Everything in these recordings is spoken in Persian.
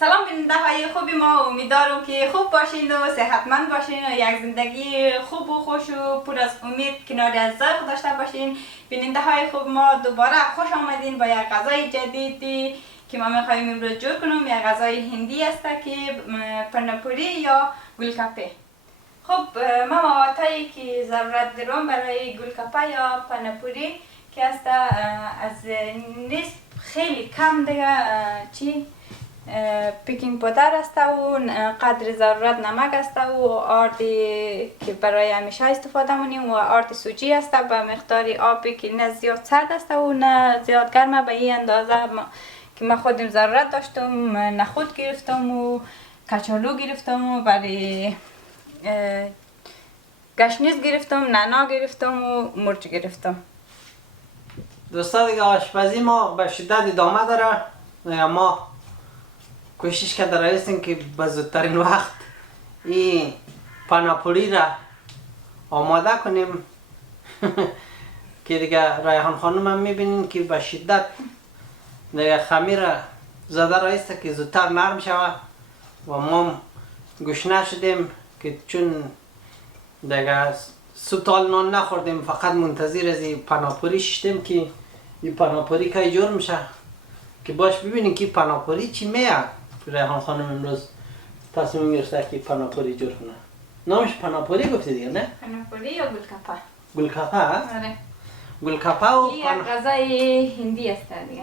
سلام بیننده های خوبی ما، امیدوارم که خوب باشین و صحتمند باشین و یک زندگی خوب و خوش و پر از امید کنار عزیزای خود داشته باشین. بیننده های خوب ما دوباره خوش آمدین با یک غذای جدیدی که ما میخوایم امروز جور کنم. یک غذای هندی است که پوری یا گلگپه. خب ما موادهایی که ضرورت دارم برای گلگپه یا پوری که است از نیست خیلی کم دیگه چی پیکینگ پودر است و قدر ضرورت نمک است و آردی که برای همیشه استفاده مونیم و آرد سوجی است به مقدار آبی که نه زیاد سرد است و نه زیاد گرمه. به این اندازه که ما خودم ضرورت داشتم نخود گرفتم و کچالو گرفتم و برای گشنیز گرفتم، نعنا گرفتم و مرچ گرفتم. دوستا دیگه آشپزی ما به شدت ادامه داره. ما کوشش کرده رایستیم که به زودترین وقت این پوری را آماده کنیم که دیگه ریحان خانم هم میبینین که به شدت دیگه خمیر زده رایسته که زودتر نرم شود و ما گشنه شدیم که چون دیگه صبح تال نان نخوردیم، فقط منتظر از این پوری شدیم که این پوری که جور میشه که باش ببینیم که پوری چی میاد. ریحان خانم امروز تصمیم گرفته که پوری جور کنه. نامش پوری گفتی دیگه نه؟ پوری یا گلگپه؟ گلگپه؟ آره. گلگپه و یک غذای هندی است دیگه.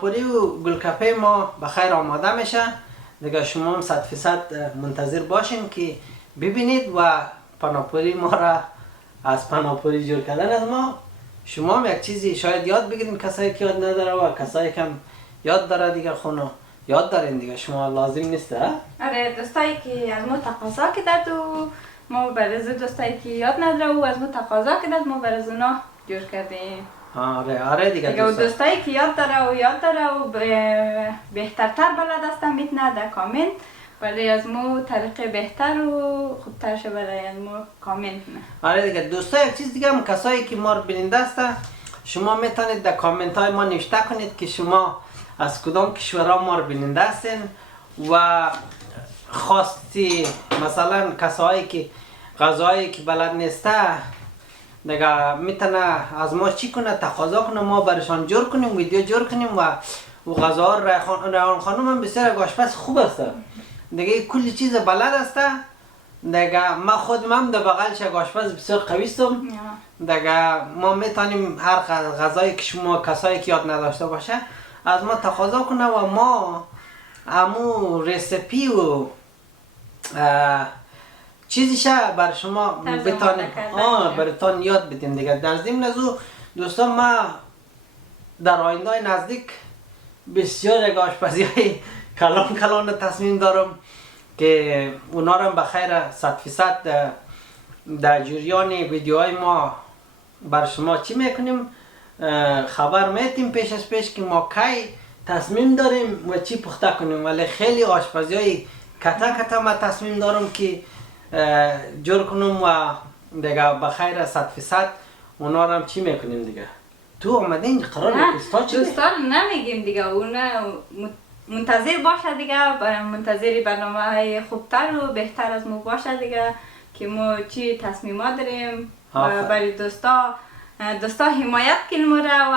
پوری و گلگپه ما بخیر آماده میشه دیگه. شما هم 100% منتظر باشین که ببینید و پوری ما را از پوری جور کردن از ما شما هم یک چیزی شاید یاد بگیرین، کسایی که یاد نداره و کسایی که یاد داره دیگه خونو یاد دارین دیگه. شما لازم نیست. آره دوستایی که از ما تقاضا کردند و ما برای دوستایی که یاد نداره و از ما تقاضا کردند ما برای اونا جور کردیم. آره دیگه دوستایی که یاد داره و بهترتر بلد هستن میتونه در کامنت برای از ما طریق بهتر و خوبترش برای از ما کامنت نه. آره دیگه دوستا یک چیز دیگه هم کسایی که ما رو بیننده هستن شما میتونید در کامنت های ما نوشته کنید که شما از کدام کشورها ما رو بیننده هستین و خواستی مثلا کسایی که غذایی که بلد نیسته دیگه میتونه از ما چی کنه تقاضا کنه ما برشان جور کنیم، ویدیو جور کنیم و غذا ریحان خانم هم بسیار آشپز خوب است دیگه، کلی چیز بلد است دیگه. ما خودم هم در بغلش آشپز بسیار قوی هستم دیگه. ما میتونیم هر غذایی که شما کسایی که یاد نداشته باشه از ما تقاضا کنه و ما همون رسیپی و چیزیشه بر شما بتانیم براتون یاد بدیم دیگه. در ضمن از او دوستان ما در آینده نزدیک بسیار یک آشپزی های کلان تصمیم دارم که اونا رو بخیر 100% در جریان ویدیوهای ما بر شما چی میکنیم خبر میتیم پیش از پیش که ما کی تصمیم داریم و چی پخته کنیم. ولی خیلی آشپزی های کتا ما تصمیم دارم که جور کنم و دیگه بخیر 100% اونا رو هم چی میکنیم دیگه. تو آمدین قرار دوستان نمیگیم دیگه، اون منتظر باشه دیگه، منتظری برنامه های خوبتر و بهتر از ما باشه دیگه که ما چی تصمیمات داریم و برای دوستا حمایت کنیم و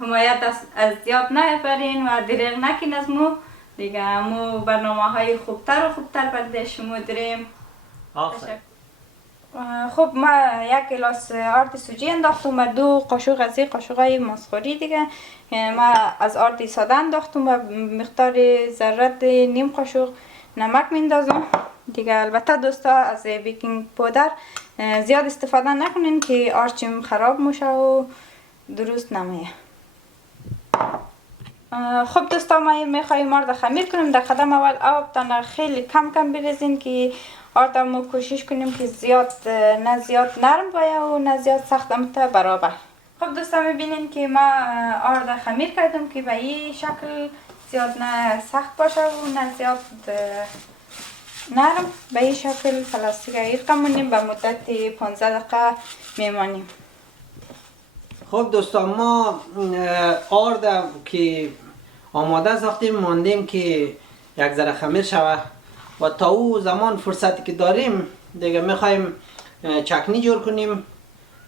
حمایت از زیاد نبرین و دریغ نکن از ما دیگه. ما برنامه های خوبتر و خوبتر برای شما داریم. خب ما یک گلاس آرد سوجی انداختم و 2 قاشق از این قاشقای ماسخوری دیگه. ما از آرد ساده انداختم و مقدار ضرورت نیم قاشق نمک میندازم دیگه. البته دوستا از بیکینگ پودر زیاد استفاده نکنین که آرچم خراب میشه و درست نمیه. خب دوستا ما میخوایم آرد خمیر کنیم. در قدم اول آب تان خیلی کم بریزین که آرد ما کوشش کنیم که نه زیاد نرم باشه و نه زیاد سخت برابر. خب دوستا میبینین که ما آرد خمیر کردم که به این شکل زیاد نه سخت باشه و نه زیاد نرم. به این شکل پلاستیک ایرقه مونیم به مدت 15 دقیقه میمانیم. خب دوستان ما آرد که آماده ساختیم، ماندیم که یک ذره خمیر شود و تا او زمان فرصتی که داریم دیگه میخوایم چکنی جور کنیم.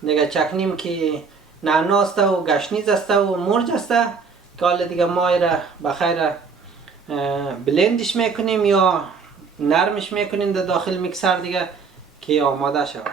دیگه چکنیم که نعنا است و گشنیز است و مرج است که حالا دیگه ما ایره بخیر بلندش میکنیم یا نرمش میکنیم در داخل میکسر دیگه که آماده شود.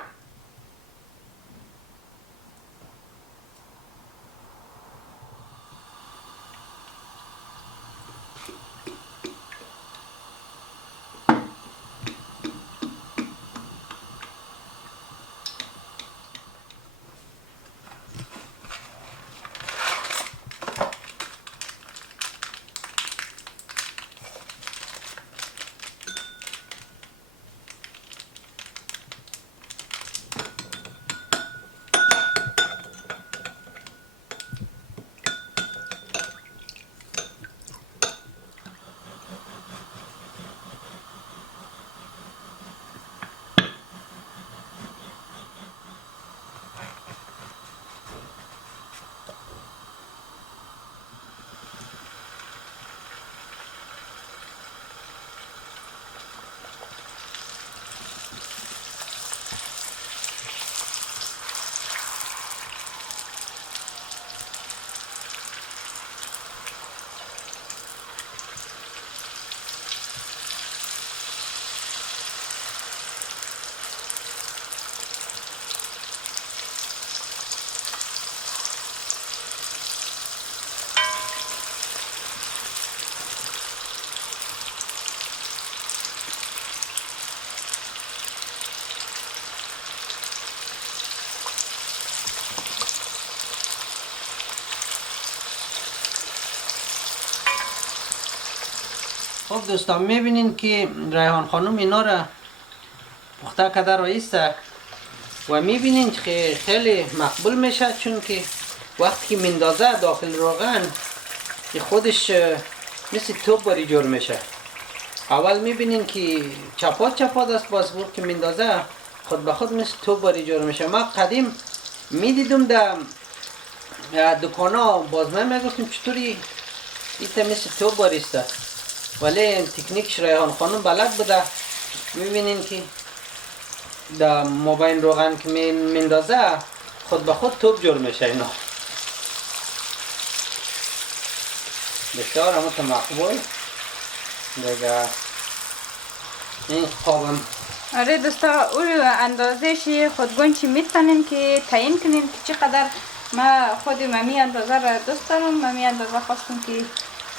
خب دوستان میبینین که ریحان خانم اینا را پخته کرده رایسته و میبینین که خیلی مقبول میشه، چون که وقتی که مندازه داخل روغن که خودش مثل توپ باری جور میشه. اول میبینین که چپات است، باز وقت که مندازه خود به خود مثل توپ باری جور میشه. ما قدیم میدیدم در دکانا باز میگفتیم چطوری ایتا مثل توپ باریسته، ولی تکنیکش ریحان خانم بلد بوده. میبینین که در مابین روغن که مندازه خود به خود توپ جور میشه. اینا بسیار همون مقبول دیگه. این خوابم آره دوستا، او اندازهش خودگون چی میتونیم که تعیین کنیم که چقدر. ما خود ممی اندازه را دوست دارم، ممی اندازه خواستم که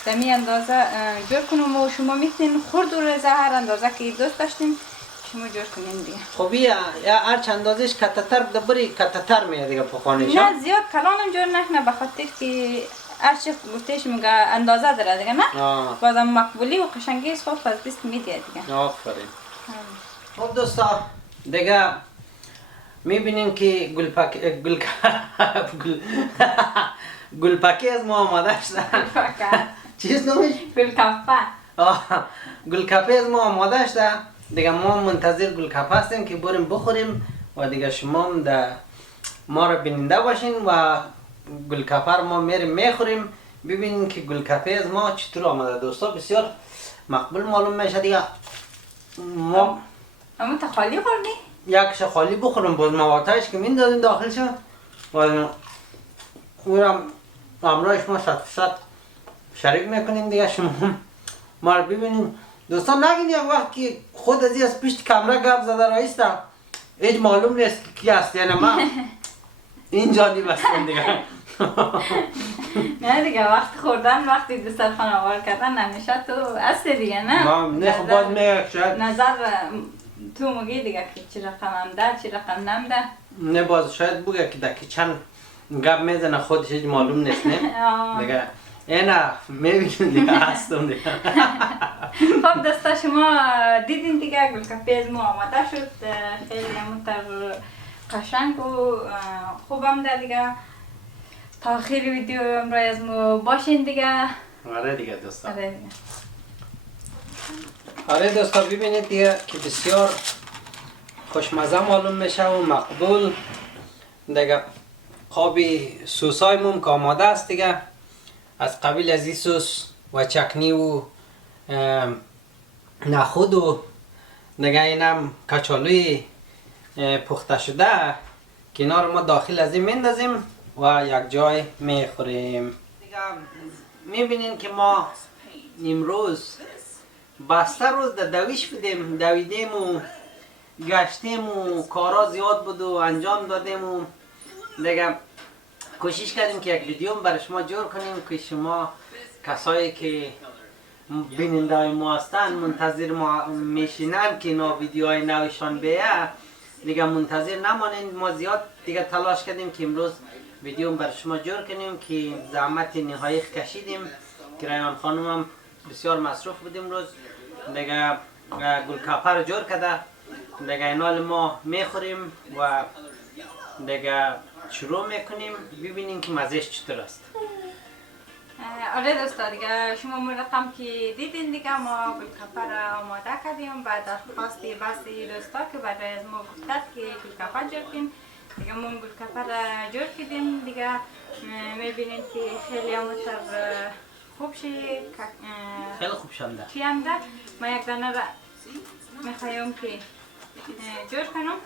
دمی اندازه جور کنم و شما میتونین خورد و رزه هر اندازه که دوست داشتین شما جور کنین دیگه. خب یا هرچ اندازش کتتر بده بری کتتر میاد دیگه پخانش. نه زیاد کلانم جور نکنه، بخاطر که هرچی گفتهش میگه اندازه داره دیگه، نه بازم مقبولی و قشنگی صاف از دست میده دیگه. آفرین. خب دوستا دیگه میبینین که گلپکی از ما آماده شده. چیز نمیش؟ گلکپه. گلکپه از ما آماده شده دیگه. ما منتظر گلکپه هستیم که بریم بخوریم و دیگه شما هم ما را بیننده باشین و گلکپه رو ما میریم میخوریم. ببینین که گلکپه از ما چطور آمده دوستا، بسیار مقبول معلوم میشه دیگه. ما اما تا خالی خوردی؟ یکش خالی بخورم، باز مواتایش که میندازیم داخل شد باز اونم امرای شما 100% شریک میکنیم دیگه. شما ما رو ببینیم دوستان. نگین یک وقت که خود از پشت کامرا گپ زده رایسته هیچ معلوم نیست که کی هست، یعنی من این جانب هستم دیگه. نه دیگه وقتی خوردن، وقتی دسترخوان آوار کردن نمیشه تو هستی دیگه، نه؟ نه خب باز میگه شاید نظر تو میگی دیگه که چی رقم ده چی رقم نمده. نه باز شاید بگه که دکی چند گپ میزنه خودش هیچ معلوم نیست. نه دیگه اینا میبینیم دیگه هستم دیگه. خب دوستا شما دیدین دیگه گلکپه از ما آماده شد، خیلی همونطور قشنگ و خوبم ده دیگه. تا آخر ویدیو امروز از ما باشین دیگه. آره دیگه دوستا. آره دیگه. آره دوستا ببینید دیگه که بسیار خوشمزه معلوم میشه و مقبول دیگه. قابی سوسای مون که آماده است دیگه. از قبیل از این سوس و چکنی و نخود و دیگه اینم کچالوی پخته شده کنار ما داخل از این میندازیم و یک جای میخوریم. دیگه میبینین که ما امروز بسته روز در دویش بودیم، دویدیم و گشتیم و کارا زیاد بود و انجام دادیم و دیگه کوشش کردیم که یک ویدیو برای شما جور کنیم که شما کسایی که بیننده ما هستن منتظر ما میشینن که اینا ویدیوهای نوشان بیه دیگه منتظر نمانین. ما زیاد دیگه تلاش کردیم که امروز ویدیو برای شما جور کنیم که زحمت نهایی کشیدیم که ریحان خانم هم بسیار مصروف بودیم امروز دیگه گلکپه رو جور کرده دیگه اینال ما میخوریم و دیگه شروع میکنیم ببینیم که مزهش چطور است. آره دوستا دیگه شما مرقم که دیدین دیگه ما گلکپه را آماده کردیم بعد درخواست بسی دوستا که برای از ما گفتد که گلکپه جور کنیم دیگه ما گلکپه را جور کردیم دیگه میبینین که خیلی همونطور خوب شد خیلی خوب شده چی هم ده ما یک دانه را میخوایم که جور کنم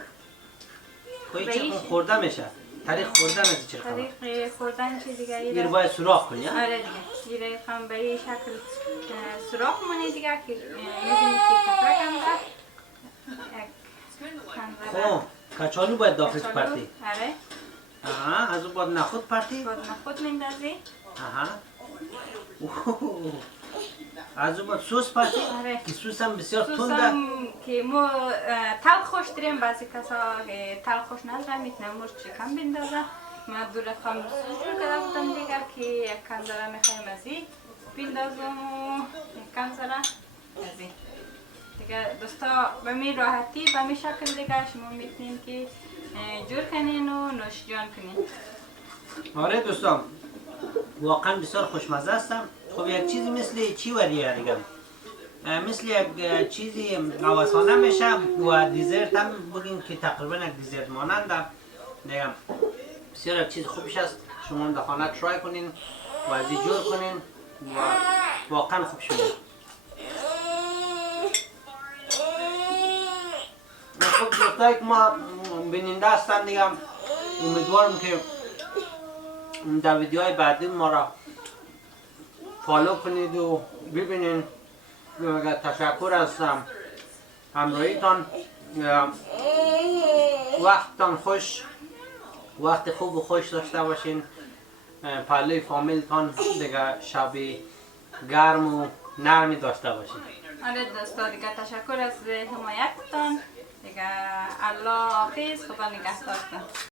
خواهی چه خورده میشه طریق خوردن از چه خواهد؟ طریق خوردن چی دیگه این رو باید سوراخ کنی؟ آره دیگه این رو به این شکل سوراخ مونی دیگه که میبینید که کپرک هم ده خب کچالو باید داخل پرتی؟ آره آها از اون باید نخود پرتی؟ باید نخود میندازی آها از اون باید سوس پرتی؟ آره که سوس هم بسیار سوس تنده هم که ما تل خوش داریم بعضی کسا که تل خوش ندارم میتونم مرچ کم بندازه ما دو رقم جور کرده بودم دیگه که یک کنزره میخوایم از این بندازم و یک کنزره از این دیگه دوستا به می راحتی به می شکل دیگه شما میتونین که جور کنین و نوش جان کنین. آره دوستان واقعا بسیار خوشمزه هستم. خب یک چیزی مثل چی وریه دیگه مثل یک چیزی آوازخانه میشه و دیزرت هم بگیم که تقریبا یک دیزرت ماننده دیگه بسیار یک چیز خوبش است. شما در خانه ترای کنین و از این جور کنین و واقعا خوب شده. خب دوستایی که ما بیننده هستن دیگه امیدوارم که در ویدیوهای بعدی ما را فالو کنید و ببینید. تشکر از همراهیتان. وقتتان خوش، وقت خوب و خوش داشته باشین. پهلوی فامیلتان دیگه شب گرم و نرمی داشته باشین. آره دوستا دیگه تشکر از حمایتتان دیگه الله حافظ خدا نگهدارتان.